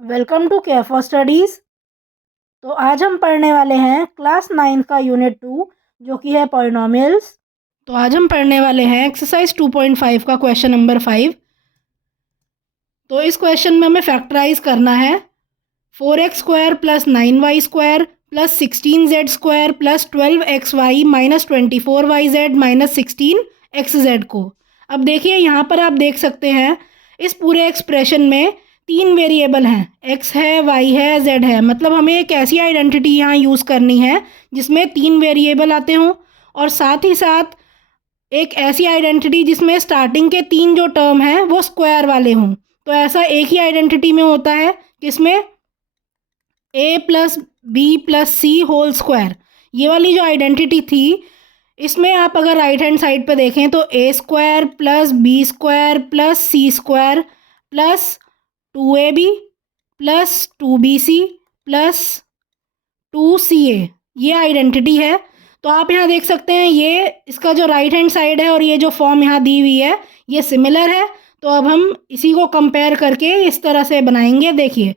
Welcome to care for studies. तो आज हम पढ़ने वाले हैं क्लास 9 का यूनिट 2 जो कि है पॉलिनोमियल्स। तो आज हम पढ़ने वाले हैं एक्सरसाइज 2.5 का क्वेश्चन नंबर 5। तो इस क्वेश्चन में हमें फैक्टराइज करना है 4x square plus 9y square plus 16z square plus 12xy minus 24yz minus 16xz को। अब देखिए यहाँ पर आप देख सकते हैं इस पूरे एक्सप्रेशन में तीन वेरिएबल हैं, x है, y है, z है। मतलब हमें एक ऐसी आइडेंटिटी यहाँ यूज़ करनी है जिसमें तीन वेरिएबल आते हों और साथ ही साथ एक ऐसी आइडेंटिटी जिसमें स्टार्टिंग के तीन जो टर्म हैं वो स्क्वायर वाले हों। तो ऐसा एक ही आइडेंटिटी में होता है किसमें a plus b plus c whole square, ये वाली जो आइडेंटिटी थी इसमें आप अगर राइट हैंड साइड पे देखें तो a square plus b square plus c square plus 2ab plus 2bc plus 2ca ये आइडेंटिटी है। तो आप यहाँ देख सकते हैं ये इसका जो राइट हैंड साइड है और ये जो फॉर्म यहाँ दी हुई है ये सिमिलर है। तो अब हम इसी को कंपेयर करके इस तरह से बनाएंगे। देखिए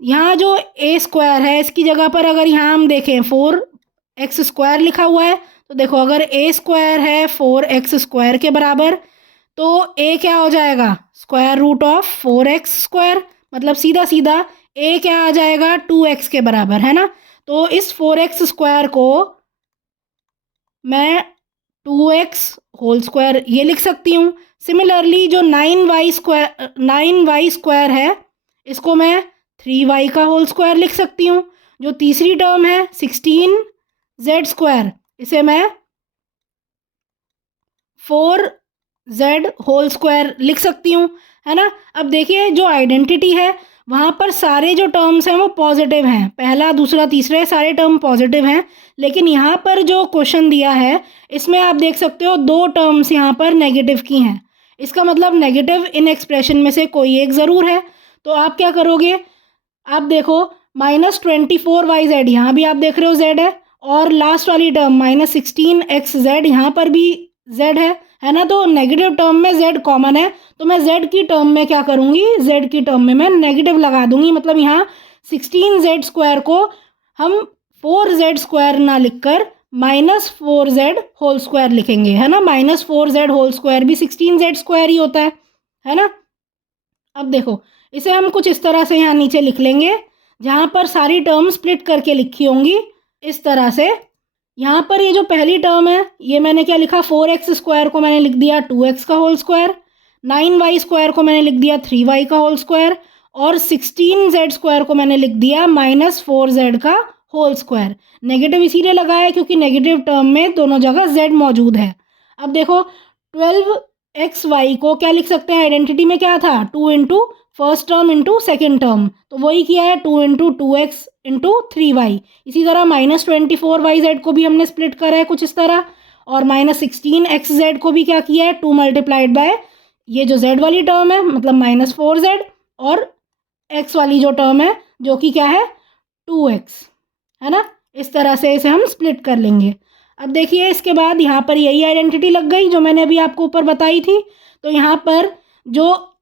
यहाँ जो ए स्क्वायर है इसकी जगह पर अगर यहाँ हम देखें 4x स्क्वायर लिखा हुआ है तो देखो अगर ए स्क्वायर है 4x स्क्वायर के बराबर तो ए क्या हो जाएगा square root of 4x square, मतलब सीधा सीधा ए क्या आ जाएगा 2x के बराबर, है ना। तो इस 4x स्क्वायर को मैं 2x होल स्क्वायर ये लिख सकती हूँ। सिमिलरली जो 9y स्क्वायर है इसको मैं 3y का होल स्क्वायर लिख सकती हूँ। जो तीसरी टर्म है 16z स्क्वायर इसे मैं 4z होल स्क्वायर लिख सकती हूँ, है ना। अब देखिए जो आइडेंटिटी है वहाँ पर सारे जो टर्म्स हैं वो पॉजिटिव हैं, पहला दूसरा तीसरे सारे टर्म पॉजिटिव हैं। लेकिन यहाँ पर जो क्वेश्चन दिया है इसमें आप देख सकते हो दो टर्म्स यहाँ पर नेगेटिव की हैं। इसका मतलब नेगेटिव इन एक्सप्रेशन में से कोई एक ज़रूर है। तो आप क्या करोगे, आप देखो माइनस 24yz यहाँ भी आप देख रहे हो z है और लास्ट वाली टर्म माइनस 16xz यहाँ पर भी z है ना। तो नेगेटिव टर्म में z कॉमन है तो मैं z की टर्म में क्या करूँगी, z की टर्म में मैं नेगेटिव लगा दूंगी। मतलब यहाँ 16z स्क्वायर को हम 4z स्क्वायर ना लिखकर माइनस 4z होल स्क्वायर लिखेंगे, है ना। माइनस 4z होल स्क्वायर भी 16z स्क्वायर ही होता है ना। अब देखो इसे हम कुछ इस तरह से यहाँ नीचे लिख लेंगे जहाँ पर सारी टर्म स्प्लिट करके लिखी होंगी इस तरह से। यहाँ पर ये जो पहली टर्म है ये मैंने क्या लिखा, 4x स्क्वायर को मैंने लिख दिया 2x का होल स्क्वायर, 9y स्क्वायर को मैंने लिख दिया 3y का होल स्क्वायर और 16z स्क्वायर को मैंने लिख दिया माइनस 4z का होल स्क्वायर। नेगेटिव इसीलिए लगाया क्योंकि नेगेटिव टर्म में दोनों जगह z मौजूद है। अब देखो 12xy को क्या लिख सकते हैं, आइडेंटिटी में क्या था 2 into first term into second term, तो वही किया है 2 इंटू 2x इंटू 3y। इसी तरह माइनस 24yz को भी हमने स्प्लिट करा है कुछ इस तरह और माइनस 16xz को भी क्या किया है 2 मल्टीप्लाइड बाय ये जो z वाली टर्म है मतलब माइनस 4z और x वाली जो टर्म है जो कि क्या है 2x, है ना। इस तरह से इसे हम स्प्लिट कर लेंगे। अब देखिए इसके बाद यहाँ पर यही आइडेंटिटी लग गई जो मैंने अभी आपको ऊपर बताई थी। तो यहाँ पर जो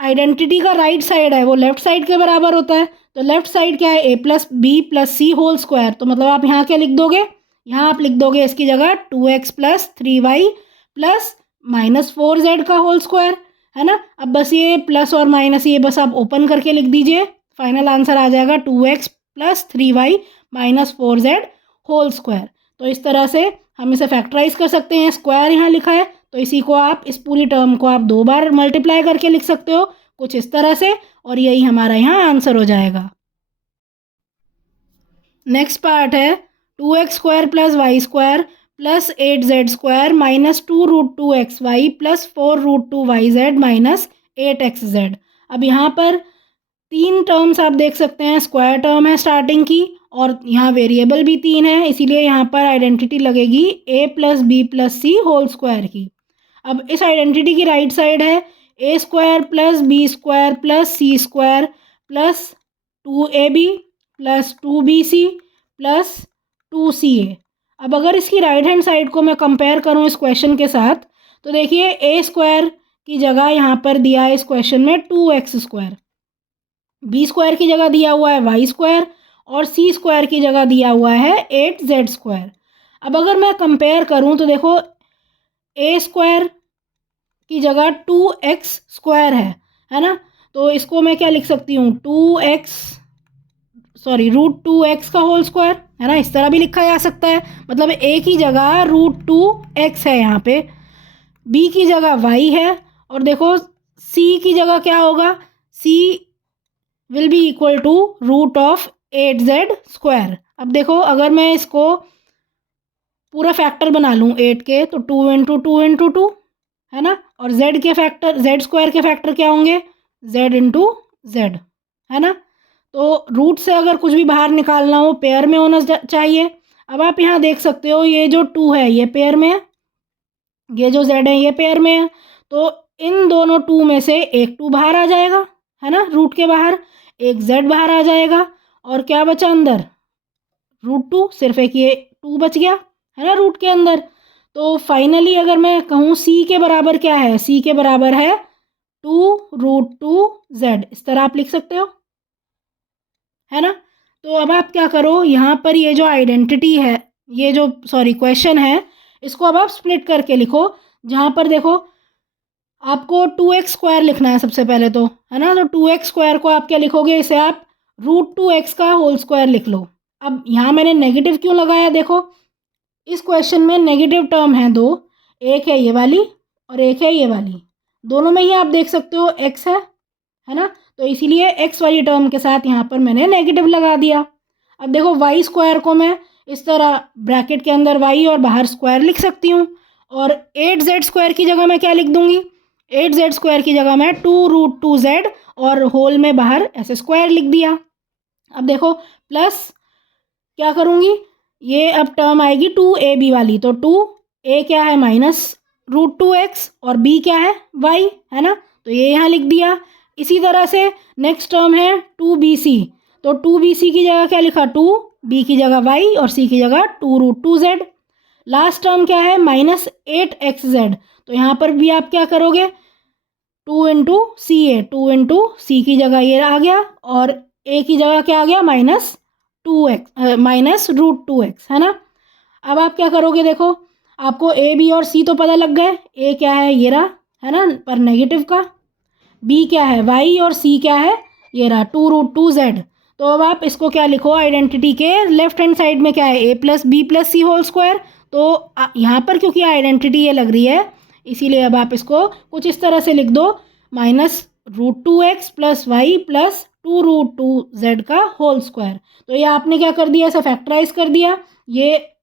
आइडेंटिटी का राइट साइड है वो लेफ्ट साइड के बराबर होता है। तो लेफ्ट साइड क्या है a plus b plus c whole square, तो मतलब आप यहाँ क्या लिख दोगे, यहाँ आप लिख दोगे इसकी जगह 2x plus 3y plus minus 4z का होल स्क्वायर, है ना। अब बस ये प्लस और माइनस ये बस आप ओपन करके लिख दीजिए, फाइनल आंसर आ जाएगा 2x plus 3y minus 4z whole square. तो इस तरह से हम इसे फैक्टराइज कर सकते हैं। स्क्वायर यहाँ लिखा है तो इसी को आप इस पूरी टर्म को आप 2 बार मल्टीप्लाई करके लिख सकते हो कुछ इस तरह से और यही हमारा यहाँ आंसर हो जाएगा। नेक्स्ट पार्ट है 2x square plus y square plus 8z square minus 2 root 2xy plus 4 root 2yz minus 8xz। अब यहाँ पर तीन टर्म्स आप देख सकते हैं, स्क्वायर टर्म है स्टार्टिंग की और यहाँ वेरिएबल भी तीन है, इसीलिए यहाँ पर आइडेंटिटी लगेगी a plus b plus c whole square की। अब इस आइडेंटिटी की राइट साइड है a square plus b square plus c square plus 2ab plus 2bc plus 2ca। अब अगर इसकी राइट हैंड साइड को मैं कंपेयर करूँ इस क्वेश्चन के साथ तो देखिए a स्क्वायर की जगह यहाँ पर दिया है इस क्वेश्चन में 2x स्क्वायर, बी स्क्वायर की जगह दिया हुआ है वाई स्क्वायर और सी स्क्वायर की जगह दिया हुआ है 8z स्क्वायर। अब अगर मैं कंपेयर करूं तो देखो ए स्क्वायर की जगह 2x स्क्वायर है ना। तो इसको मैं क्या लिख सकती हूँ, √2x का होल स्क्वायर, है ना। इस तरह भी लिखा जा सकता है, मतलब ए की जगह √2x है यहाँ पे, बी की जगह y है, और देखो सी की जगह क्या होगा, C will be equal to √8z square. अब देखो अगर मैं इसको पूरा फैक्टर बना लूँ 8 के, तो 2 × 2 × 2 है ना। और z के फैक्टर, z स्क्वायर के फैक्टर क्या होंगे, z × z, है ना। तो रूट से अगर कुछ भी बाहर निकालना हो पेयर में होना चाहिए। अब आप यहाँ देख सकते हो ये जो 2 है ये पेयर में है, ये जो z है ये पेयर में है, तो इन दोनों 2 में से एक 2 बाहर आ जाएगा, है ना, रूट के बाहर, एक z बाहर आ जाएगा, और क्या बचा अंदर, √2, सिर्फ एक ये 2 बच गया, है ना, रूट के अंदर। तो फाइनली अगर मैं कहूँ सी के बराबर क्या है, सी के बराबर है 2√2z, इस तरह आप लिख सकते हो, है ना। तो अब आप क्या करो, यहाँ पर ये जो आइडेंटिटी है, ये जो क्वेश्चन है, इसको अब आप स्प्लिट करके लिखो। जहाँ पर देखो आपको 2x स्क्वायर लिखना है सबसे पहले तो, है ना। तो 2x स्क्वायर को आप क्या लिखोगे, इसे आप √2x का होल स्क्वायर लिख लो। अब यहाँ मैंने नेगेटिव क्यों लगाया, देखो इस क्वेश्चन में नेगेटिव टर्म है दो, एक है ये वाली और एक है ये वाली, दोनों में ही आप देख सकते हो x है ना। तो इसीलिए x वाली टर्म के साथ यहाँ पर मैंने नेगेटिव लगा दिया। अब देखो वाई स्क्वायर को मैं इस तरह ब्रैकेट के अंदर y और बाहर स्क्वायर लिख सकती हूँ, और 8z स्क्वायर की जगह मैं क्या लिख दूँगी, 8z स्क्वायर की जगह मैं 2√2z और होल में बाहर ऐसे स्क्वायर लिख दिया। अब देखो प्लस क्या करूँगी, ये अब टर्म आएगी 2ab वाली, तो 2a क्या है -√2x और b क्या है y, है ना। तो ये यहाँ लिख दिया। इसी तरह से नेक्स्ट टर्म है 2bc, तो 2bc की जगह क्या लिखा 2, b की जगह y और c की जगह 2√2z। लास्ट टर्म क्या है -8xz, तो यहाँ पर भी आप क्या करोगे 2 की जगह ये आ गया और a की जगह क्या आ गया -√2x, है ना। अब आप क्या करोगे, देखो आपको a b और c तो पता लग गए, a क्या है ये रहा, है ना, पर नेगेटिव का, b क्या है y और c क्या है ये रहा 2√2z। तो अब आप इसको क्या लिखो, आइडेंटिटी के लेफ्ट हैंड साइड में क्या है a + b + c whole square. तो यहाँ पर क्योंकि आइडेंटिटी ये लग रही है, इसीलिए अब आप इसको कुछ इस तरह से लिख दो, -√2x + y + 2√2z का होल स्क्वायर। तो ये आपने क्या कर दिया, ऐसा फैक्टराइज कर दिया, ये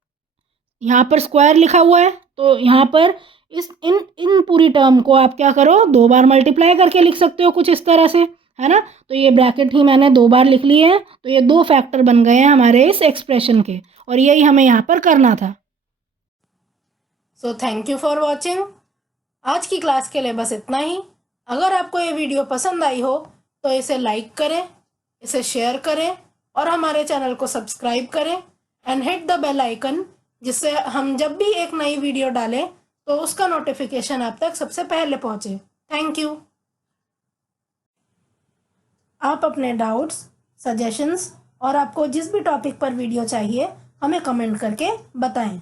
यहाँ पर स्क्वायर लिखा हुआ है, तो यहाँ पर इस इन पूरी टर्म को आप क्या करो 2 बार मल्टीप्लाई करके लिख सकते हो कुछ इस तरह से, है ना। तो ये ब्रैकेट ही मैंने 2 बार लिख लिए हैं, तो ये 2 फैक्टर बन गए हैं हमारे इस एक्सप्रेशन के, और यही हमें यहाँ पर करना था। So thank you for watching. आज की क्लास के लिए बस इतना ही। अगर आपको ये वीडियो पसंद आई हो तो इसे लाइक करें, इसे शेयर करें और हमारे चैनल को सब्सक्राइब करें and hit the bell icon, जिससे हम जब भी एक नई वीडियो डालें तो उसका नोटिफिकेशन आप तक सबसे पहले पहुंचे। Thank you. आप अपने डाउट्स, सजेशंस और आपको जिस भी टॉपिक पर वीडियो चाहिए हमें कमेंट करके बताएं।